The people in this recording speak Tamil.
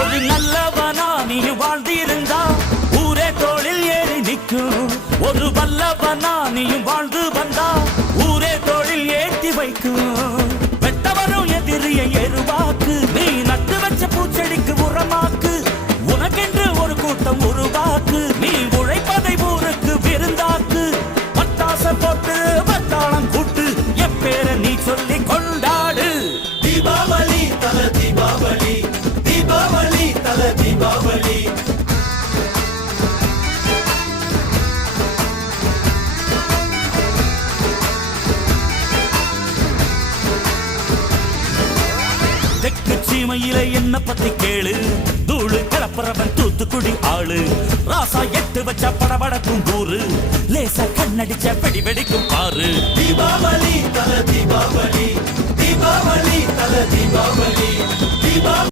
ஒரு நல்லவனா நீ வாழ்ந்திருந்தா ஊரே தோளில் ஏறி நிற்கும். ஒரு வல்லவனா நீயும் வாழ்ந்து வந்தா ஊரே தோளில் ஏற்றி வைக்கும். வெட்டவரும் எதிரியை எருவாக்கு, நீ நட்டு வச்ச பூச்செடிக்கு உரமாக்கு. உனக்கென்று ஒரு கூட்டம் உருவாக்கு, நீ உழைப்பதை ஊருக்கு விருந்தாக்கு. பட்டாச போட்டு பட்டாளம் கூட்டு, எப்பேர நீ சொல்லி கொண்டாடு. தீபாவளி தல தீபாவளி, தீபாவளி தல தீபாவளி. தெற்கு சீமையில என்ன பத்தி கேளு, தூளு கிளப்புறவன் தூத்துக்குடி ஆளு. ராசா எட்டு வச்ச படபடக்கும் கூறு, லேசா கண்ணடிச்ச வெடி வெடிக்கும் பாரு. தீபாவளி தல தீபாவளி, தீபாவளி தல தீபாவளி, தீபாவளி